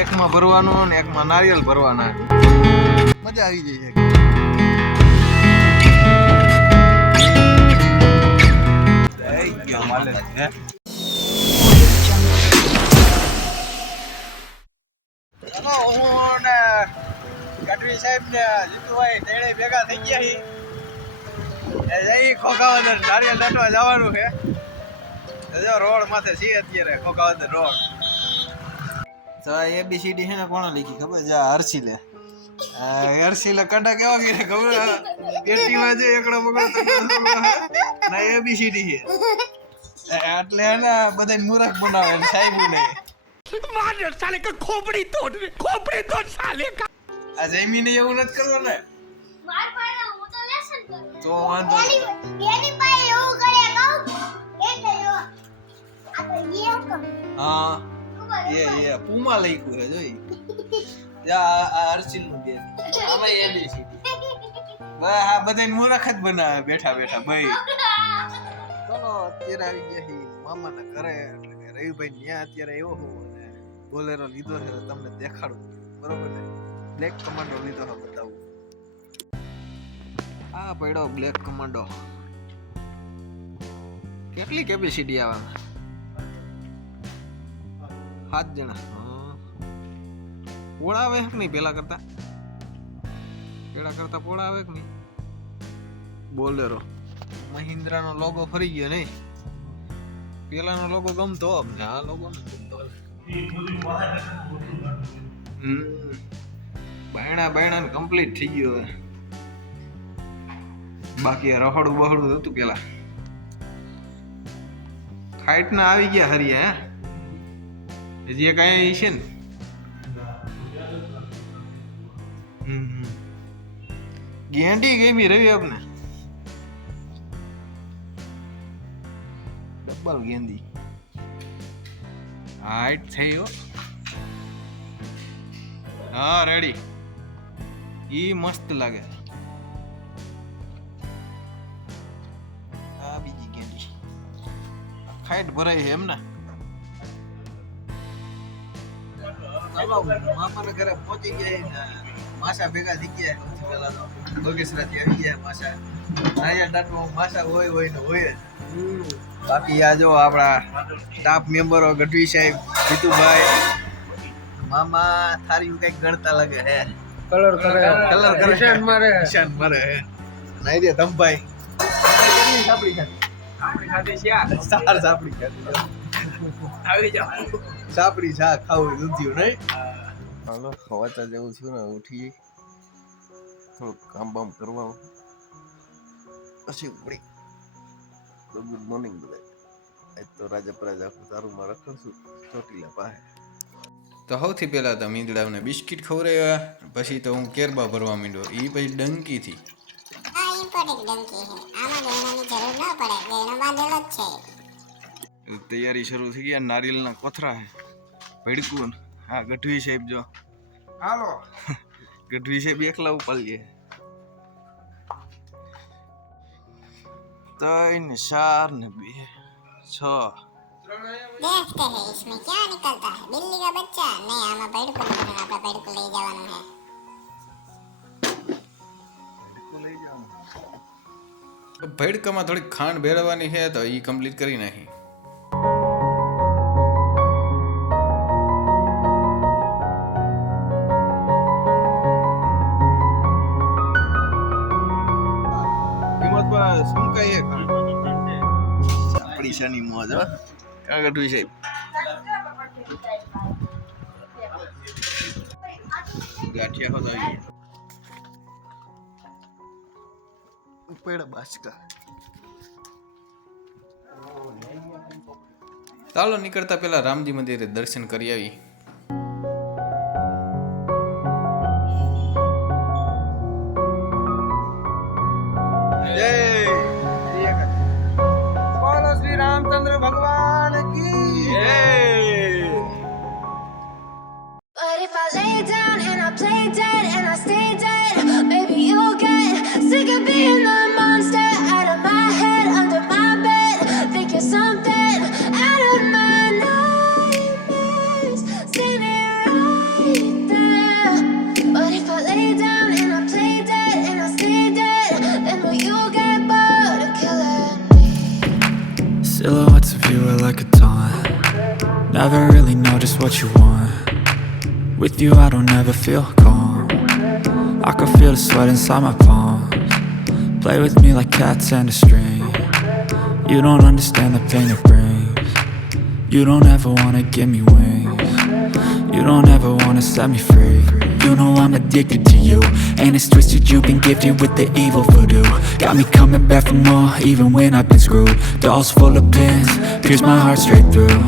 એકમાં ભરવાનું ને એકમાં નારિયેલ ભરવાના. મજા આવી જાય છે. ચાલો હું ને ગઢવી સાહેબ ને જીતુભાઈ તેડે ભેગા થઈ ગયા જઈ ખોખાવદર નારિયેલ દાટવા જવાનું છે. રોડ માથે છીએ અત્યારે ખોખાવદર રોડ. તો ABCD છે ને કોણે લખી ખબર છે? હર્ષિલે. હર્ષિલે કડા કેવા ગયા ખબર? કેટીમાં જે એકડો બગડો ના ABCD છે એટલે એને બધાને મૂર્ખ બનાવે સાહેબ ને. मार साले का खोपड़ी तोड़ साले का. આ જમીને એવું નથી કરવું ને. માર પાસે હું તો લેસન કરું. તો વાંધો એની પાસે એવું કરે કહું એટલે આ તો એ કમ. હા એ પૂમા લખ્યું છે જોઈ. જા આ હર્ષિલ નું દે. આમાં ABCD. બસ આ બધાને મૂર્ખ જ બનાવે બેઠા બેઠા ભાઈ. ચલો અત્યારે આવી ગયા છીએ મામાના ઘરે એટલે કે રવિભાઈ ત્યાં અત્યારે એવો હું બોલેરો લીધો છે તમને દેખાડું બરોબર ને. બ્લેક કમાન્ડો લીધો છે બતાવું. આ પડ્યો બ્લેક કમાન્ડો. કેટલી કેપેસિટી આવે? 7 જણા. પોળા આવે કે નહીં પેલા કરતા પોળા આવે કે નહીં? બોલેરો મહિન્દ્રાનો લોગો ફરી ગયો નહીં. પેલાનો લોગો ગમતો અમને, આ લોગો નથી ગમતો. બાયણા કમ્પ્લીટ થઈ ગયો હવે. બાકી રહોડું બહોડું હતું પેલા. ફાઈટ ના આવી ગયા હરિયા હજી કઈ છે ને. ગેંડી ગઈ રવિ આપને ડબલ ગેંદી હાઈટ થઈ હો. હા રેડી. ઈ મસ્ત લાગે. આ બીજી ગેંડી હાઈટ ભરાઈ છે એમ ને. ચાલો મામાના ઘરે પહોંચી ગયા. માસા ભેગા થઈ ગયા. પેલા તો બગેસરાથી આવી ગયા માસા. નાયા દાંતમાં માસા હોય ને હોય જ. બાકી આ જો આપણા સ્ટાફ મેમ્બરો ગઢવી સાહેબ, જીતુભાઈ, મામા થારી કઈક ગણતા લાગે હે. કલર કરે નિશાન મારે હે. નાઈ દે ધમભાઈ. કેટલી સાપડી ખાધી છે? 4 સાપડી ખાધી. આવી જાવ. સાપડી શા ખાવું દૂધ્યું નહીં. હાલો ખવાતા જેવું થયું ને ઉઠી થોડુંક કામ બામ કરવા પછી ઉપડી. ગુડ મોર્નિંગ બધા. આજ તો રાજાપરાજ આખું તારુંમાં રખડશું ચોટીલા પાસે. તો સૌથી પહેલાં તો મીંદડાને બિસ્કિટ ખવડાવ્યા. પછી તો હું કેરબા ભરવા માંડ્યો. એ પછી ડંકીથી. તૈયારી શરૂ થઈ ગયા. નારિયેલના કોથરા ભડકું. હા ગઢવી સાહેબ જો હાલો. ગઢવી સાહેબ એકલા ઉપાડીએ. 3 ને 4 ને 2 6. देखते हैं इसमें क्या निकलता है. बिल्ली का बच्चा नहीं आमा पेड़ को अपना पेड़ को ले जवाना है. ભેડકામાં થોડી ખાંડ ભેળવવાની છે તો એ કમ્પ્લીટ કરી નાખી. આપણી શાની મોજ હો કાગઠવી સાહેબ. ગાંઠિયા હોતા પેડા બાસકા. ચાલો નીકળતા પેલા રામજી મંદિરે દર્શન કરી આવી. બોલો શ્રી રામચંદ્ર ભગવાન કી જય. But if I lay down and I play dead and I stay dead, baby you'll get sick of being the monster out of my head, under my bed. Think you're something out of my nightmares, standing right Never really know just what you want. With you I don't ever feel calm. I can feel the sweat inside my palms. Play with me like cats and a string. You don't understand the pain it brings. You don't ever wanna give me wings. You don't ever wanna set me free. You know I'm addicted to you, and it's twisted, you've been gifted with the evil voodoo. Got me coming back for more, even when I've been screwed. Dolls full of pins, pierce my heart straight through.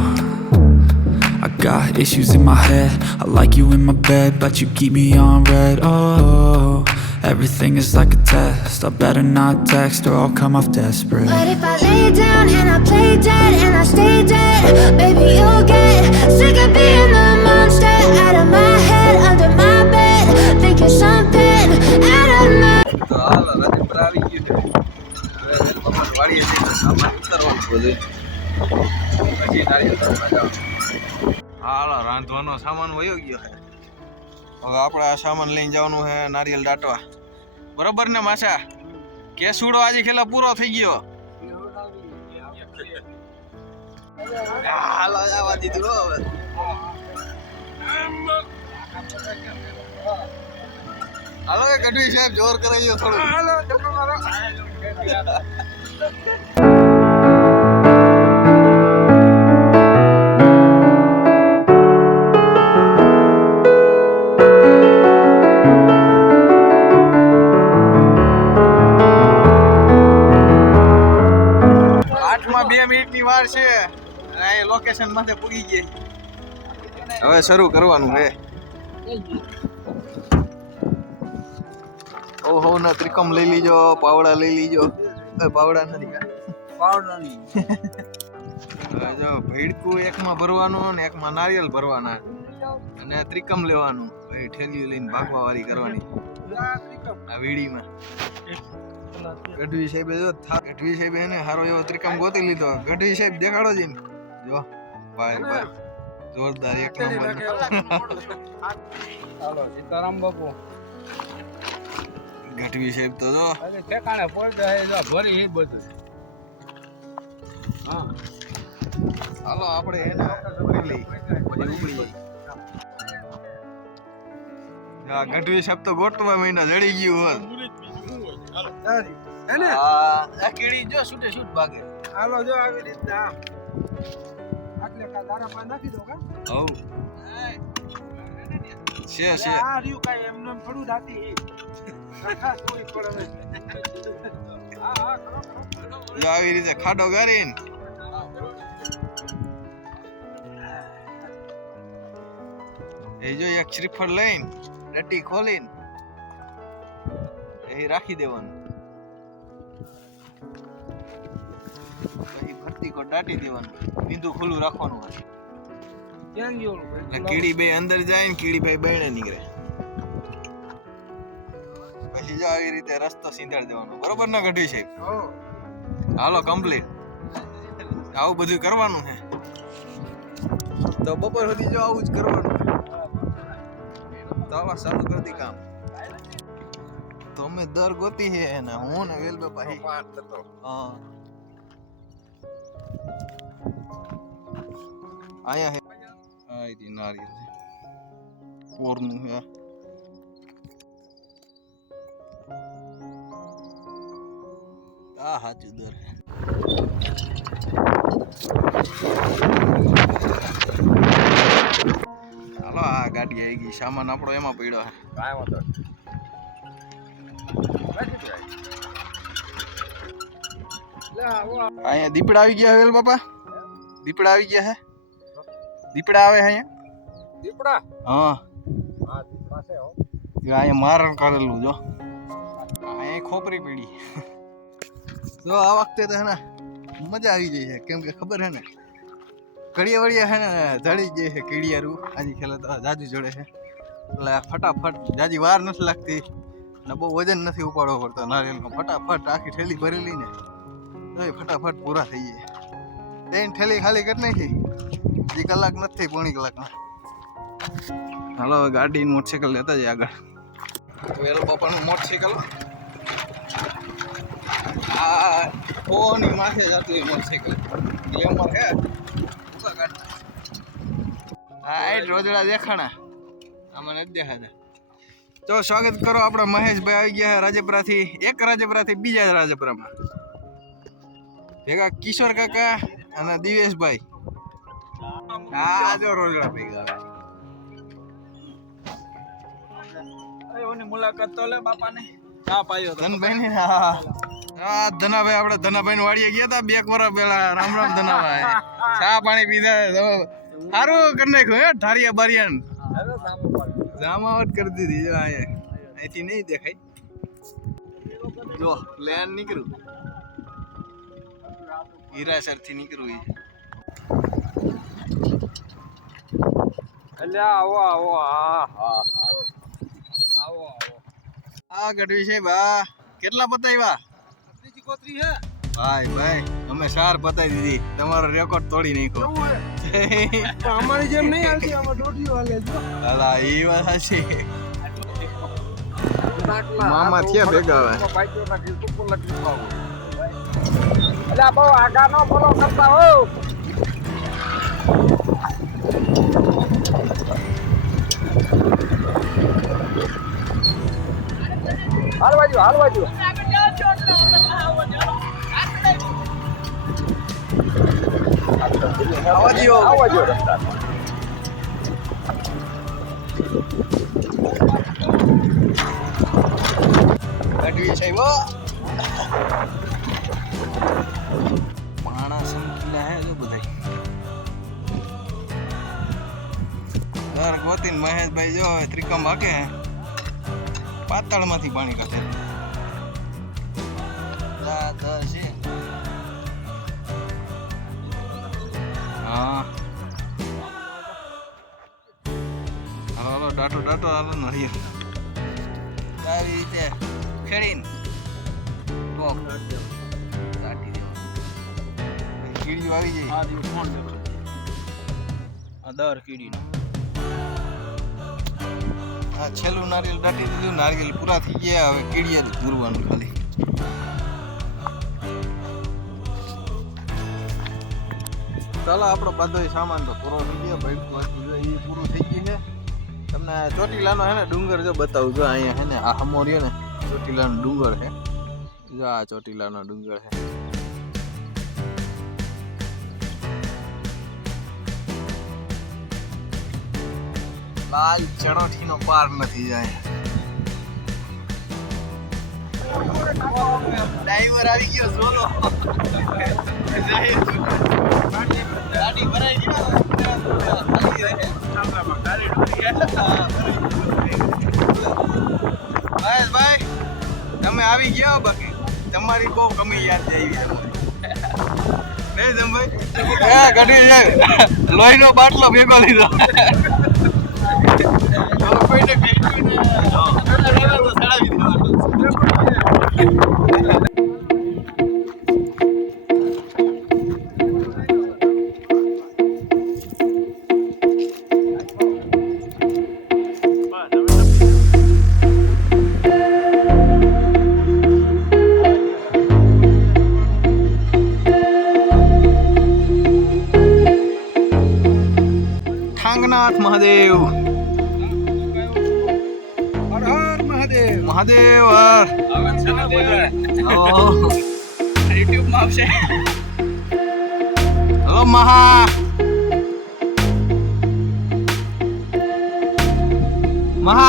I got issues in my head, I like you in my bed, but you keep me on red. Oh, everything is like a test, I better not text or I'll come off desperate. But if I lay down and I play dead and I stay dead, baby, you'll get sick of being the monster out of my head, under my bed, thinking something out of my. તો હાલો રાજપુર આવી ગયું છે. હવે બપોર વાળીએ જઈને સામાન ઉતારવાનું બધું. પછી નારિયેળ તોડવા જવાનું. હાલો રાંધવાનો સામાન વયો ગયો છે. હવે આપણે આ સામાન લઈને જવાનું છે નારિયેળ દાટવા. બરોબર ને માસા? કેસુડો આજે ખેલા પૂરો થઈ ગયો. હાલો જવા દીધું હો હવે. હાલો કે ગઢવી સાહેબ જોર કરાયો થોડું. હાલો ચલો મારો. આઠમાં 2 મિનિટની વાર છે. આ લોકેશન માંથી પૂગી ગઈ. હવે શરૂ કરવાનું છે. ઓહો ના ત્રિકમ લઈ લીજો, પાવડા લઈ લીજો. પાવડા નથી, પાવડા નહીં. જો ભેડકું એકમાં ભરવાનું ને એકમાં નારિયેળ ભરવાના અને ત્રિકમ લેવાનું. પછી ઠેલીઓ લઈને ભાગવા વાળી કરવાની આ વીડીમાં. ગઢવી સાહેબે જો ગઢવી સાહેબે એને સારો એવો ત્રિકમ ગોતી લીધો. ગઢવી સાહેબ દેખાડો જ ને. જો ભાઈ ભાઈ જોરદાર એક નંબર. હાલો સીતારામ બાપુ. ગઢવી સાહેબ તો જો ઠેકાણે પડતા હે, જો ભરી હે બધું. હા હાલો આપણે એને ભરી લઈ પછી ઉપડી જાય. આ ગઢવી સાહેબ તો ગોટવા મહિના જડી ગયું હોત. એને આ કીડી જો છૂટે છૂટ ભાગે. હાલો જો આવી રીતના આટલે કા દારા પા નાખી દો કા. હઉ છે છે. આ રહ્યું કાઈ એમને એમ થોડું દાતી હે. ખાસ કોઈ પડે હા હા કરો કરો. જો આવી રીતે ખાડો ગારીને એ જો એક શ્રીફળ લઈને ડટ્ટી ખોલીને એ રાખી દેવાનું. પછી ભરતી કો દાટી દેવાનું. બીંદુ ખુલ્લું રાખવાનું. ક્યાં ગયો એટલે કીડી બે અંદર જાય ને કીડી ભાઈ બહાર નીકળે. પછી જો આવી રીતે રસ્તો સીંધાડ દેવાનો. બરોબર ને ગઢવી સાહેબ? હાલો કમ્પ્લીટ. આવું બધું કરવાનું છે. તો બપોર સુધી જો આવું જ કરવાનું. તો આવા ચાલુ કરી દી કામ. તો અમે દર ગોતી છે એના. હું ને વેલ બાપા હે. હા આયા હે. આ રી નારિયેળ પોરનું હે. આ હાચું દર. હાલો આ ગાડી આવી ગઈ. સામાન આપણો એમાં પડ્યો હે. કાઈ વાંધો અહીંયા દીપડા આવી ગયા વેલ બાપા. દીપડા આવી ગયા હે. દીપડા આવે અહીંયા. દીપડા હા હા દીપડા છે હો. અહીંયા મારણ કરેલું જો. અહીંયા ખોપરી પડી. જો આ વખતે તો હે ને મજા આવી જાય છે. કેમ કે ખબર હે ને કડિયા વડિયા હે ને જડી જાય છે. કીડિયારું આજે ખેલે તો જાજુ જડે છે. એટલે ફટાફટ જાજી વાર નથી લાગતી ને બહુ વજન નથી ઉપાડવો પડતો નારિયેળનો. ફટાફટ આખી થેલી ભરેલી ને તો ફટાફટ પૂરા થઈ જાય. તેની થેલી ખાલી કરી નાખી. હજી કલાક નથી, પોણી કલાકમાં. હાલો હવે ગાડી મોટરસાઇકલ લેતા જાય આગળ. વેલ બાપાનું મોટરસાઇકલ આ ફોની માથે જતું હોય મોટરસાઇકલ. ગ્લેમર હે. આ રોજડા દેખાણા આમાં નથી દેખાતા. તો સ્વાગત કરો આપણા મહેશભાઈ આવી ગયા રાજપરાથી, એક રાજપરાથી બીજા રાજપરામાં ભેગા કિશોર કાકા અને દિવેશભાઈ. આ જો રોજડા ભેગા એની મુલાકાત તો લે બાપાને ચા પાયો તો ધનભાઈ ને. હા ધનાભાઈ, આપણે ધનાભાઈ ની વાડીએ ગયા હતા 2 વર્ષ પહેલા. રામ રામ ધનાભાઈ. ચા પાણી પીધા સારું કરી નાખ્યું હે ઠારિયા બારિયાન જામાવટ કરી દીધી. જો અહીંથી નહીં દેખાય. જો પ્લેન નીકળ્યું હીરાસર થી નીકળ્યું. અલ્યા આવો આવો હા હા આવો આવો આ ગઢવી છે બા. કેટલા પતાવ્યા? ત્રીજી કોતરી હે ભાઈ અમે 4 પતાવી દીધી. તમારો રેકોર્ડ તોડી નાખ્યો. અમારી જેમ નહીં હાલતી, આમાં દોઢીઓ હાલે જો. હાલા એ વાત સાચી. મામા થયા ભેગા હવે. અલ્યા બહુ આગા નો ફોલો કરતા હો. હાલ બાજુ આવવા દ્યો. રસ્તા ગઢવી છે વો. માણસ સંકીલા હે જો બધાય. દર ગોતીન મહેશભાઈ જો ત્રિકમ હાકે પાતાળમાંથી પાણી કાઢે. છે હા હાલો ડાટો હાલો નળિયો આવી રીતે ખેડીને ટોપ દાટી દેવાનું. કીડીઓ આવી જાય. આ દીવ કોણ દેતો આ દર કીડીનો. આ છેલ્લું નારિયેલ દાટી દીધું. નારિયેલ પૂરા થઈ ગયા. હવે કીડીએ જ પૂરવાનું ખાલી. ચાલો આપણો બધો સામાન તો પૂરો થઈ ગયો. ભાઈ એ પૂરું થઈ ગયું છે. તમને ચોટીલાનો હે ને ડુંગર જો બતાવું. જો અહીંયા હે ને આ હમોરીઓ ને ચોટીલાનો ડુંગર છે. જો આ ચોટીલાનો ડુંગર છે. લાલ ચણોઠીનો પાર નથી જાય. ડ્રાઈવર આવી ગયો સોલો. ગાડી ભરાઈ ગયો. મહેશભાઈ તમે આવી ગયા બાકી તમારી બહુ કમી યાદ આવી. નહીં જમભાઈ ગઢવી જાય લોહીનો બાટલો ભેગો લીધો. કોઈને ભેટ્યું ને ચડાવી દેવાનું. ઠાંગનાથ મહાદેવ. હર હર મહાદેવ. મહાદેવ હર. યુટ્યુબ માં આવશે. હલો મહા.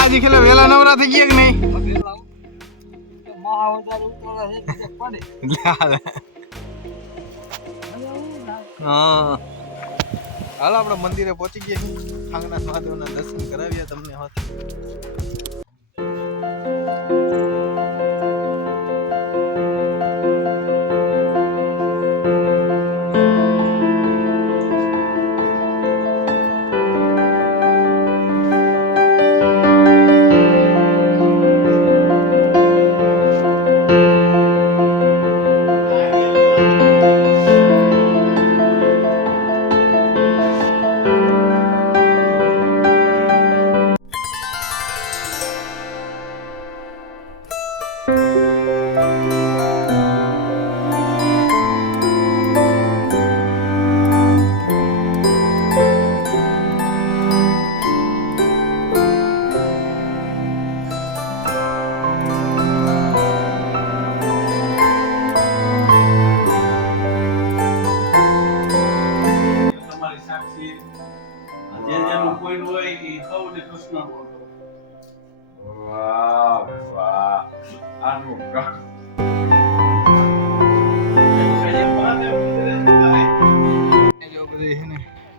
હજી ખેલે વેલા નવરા થઈ ગયા કે નહીં? હા હાલ આપણે મંદિરે પહોંચી ગયા. ઠાંગનાથ મહાદેવના દર્શન કરાવ્યા તમને હોત.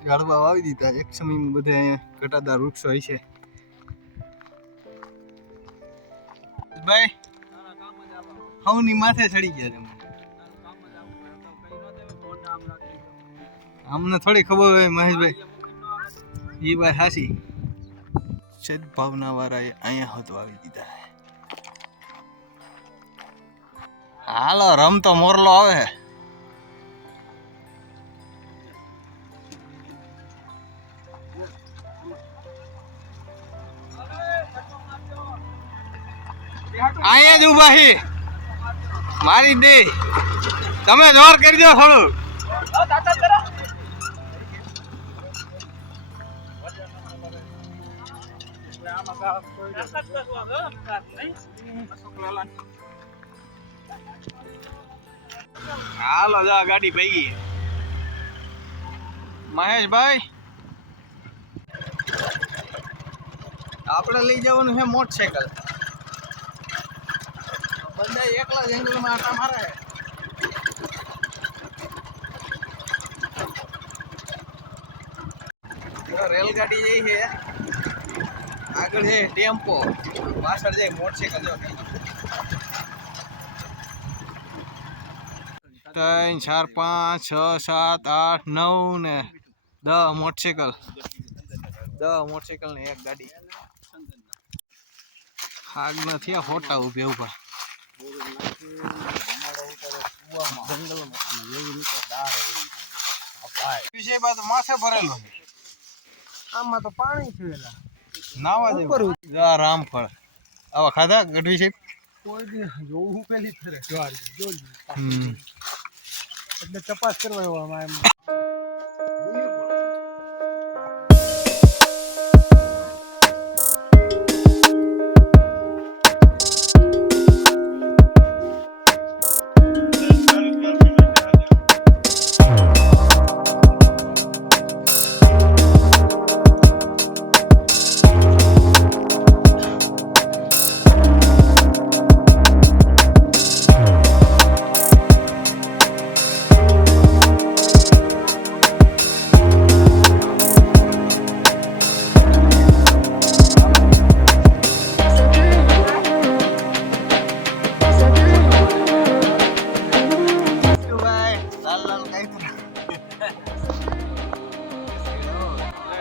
ઝાડવા વાવી દીધા. એક સમયમાં બધે અહીંયા ઘટાદાર વૃક્ષો હોય છે. ભાઈ હવની માથે ચડી ગયા તમે. અમને થોડી ખબર હોય મહેશભાઈ. એ ભાઈ હાસી સદભાવના વાળાએ અહીંયા હોતો આવી દીધા. હાલો રમતો મોરલો આવે. અહીંયા જ ઉભા હી મારી દે. તમે જોર કરી દો થોડું. હાલો જા ગાડી ભેગી. મહેશભાઈ આપણે લઈ જવાનું છે મોટરસાયકલ. બંદા એકલા જંગલમાં આટા મારે. રેલગાડી જઈ છે. આગળ છે ટેમ્પો, પાછળ જાય મોટરસાયકલ. જો 3 4 5 6 7 8 9 ને 10 મોટરસાયકલ. 10 મોટરસાયકલ ને એક ગાડી. આગ નથી આ ફોટા ઉભે ઉભા. માથે ભરેલો છે. આમાં તો પાણી છે એલા. નાવા જેવું. રામફળ આવા ખાધા ગઢવી છે. કોઈ દી જોવું પેલી ફરે જ્વાર જોજો. એટલે તપાસ કરવા એવામાં એમ.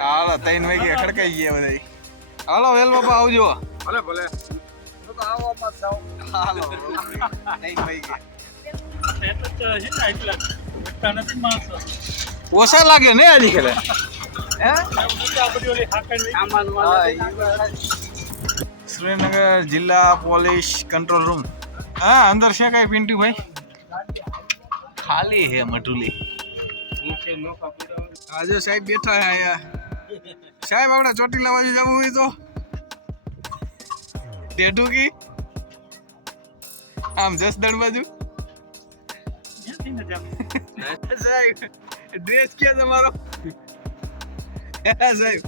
હાલો 3 વાગે ખડકાઈ ગયા બધા. હાલો વેલ બાપા આવજો. ભલે ભલે તો આવો મત જાવ. હાલો 3 વાગે. ઓછા લાગે ને આજે ખેલે. સુરેન્દ્રનગર જિલ્લા પોલીસ કંટ્રોલ રૂમ. હા અંદર છે કઈ પિન્ટુ ભાઈ? ખાલી હે મટુલી. આજે સાહેબ બેઠા હે આયા. સાહેબ આપણે ચોટીલા બાજુ જવું હોય તો ટેટુકી આમ જસદણ બાજુ. સાહેબ ડ્રેસ ક્યાં તમારો? સાહેબ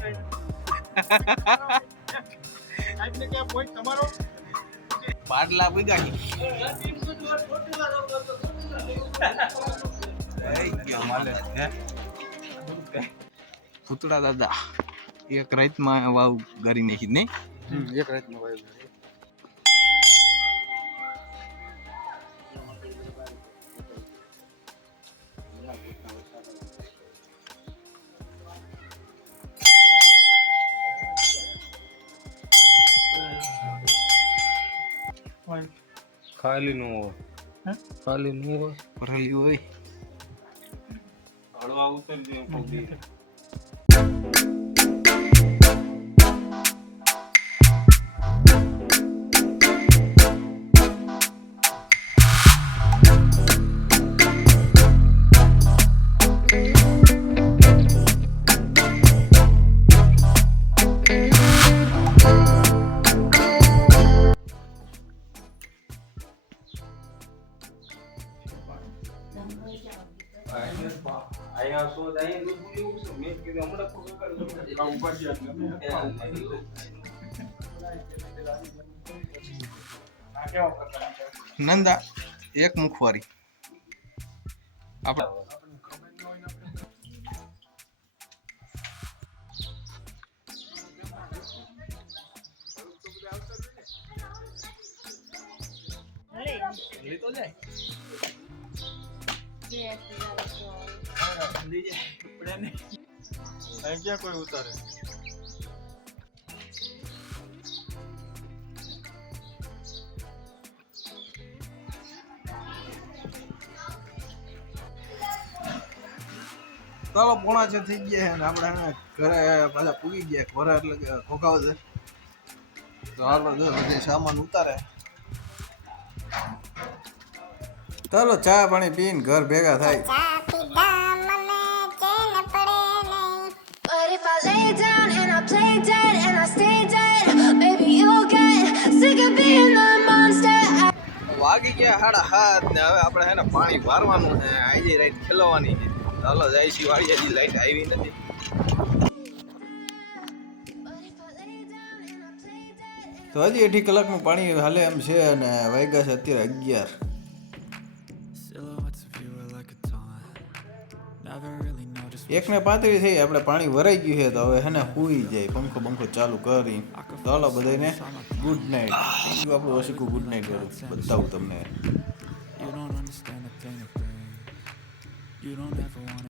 પાટલા પૂજા પૂતળા દાદા એક રાતમાં વાવ ગરી નાખી નહીં. એક રાતનો ભાઈ ખાલી નો હોય. ખાલી નો હોય ભરેલી હોય. હળવા ઉતરી જાય. નંદા એક મુખવારી આપણે લીધો જાય લઈ જાય કપડા ને અહીં ક્યાં કોઈ ઉતારે ચાલો પોણા છે થઈ ગયા છે ને આપણે ઘરે પાછા પૂગી ગયા ઘરે એટલે કે ખોખાવ છે તો હાલો જો બધી સામાન ઉતારે ચાલો ચા પાણી પીને ઘર ભેગા થાય ચા પીધા મને ચેન પડે નહીં. But if I lay down and I play dead and I stay dead, baby, you'll get sick of being the monster. વાગી ગયા 7:30 ને હવે આપણે છે ને પાણી વારવાનું છે આજે રાઈટ ખેલવાની છે ચાલો જાય છે વાળી હજી લાઈટ આવી નથી But if I lay down and I play dead. તો હજી 8 કલાકનું પાણી હાલે એમ છે અને વાગ્યા છે અત્યારે 11 Silhouettes of you are like a taunt. Never really know just what 1:35 થઈ આપણે પાણી ભરાઈ ગયું છે તો હવે હે ને હુઈ જાય પંખો ચાલુ કરી ચાલો બધાને ગુડ નાઇટ આપણું ઓશિકું ગુડ નાઇટ કરું બતાવું તમને you don't understand the pain of pain. You don't ever want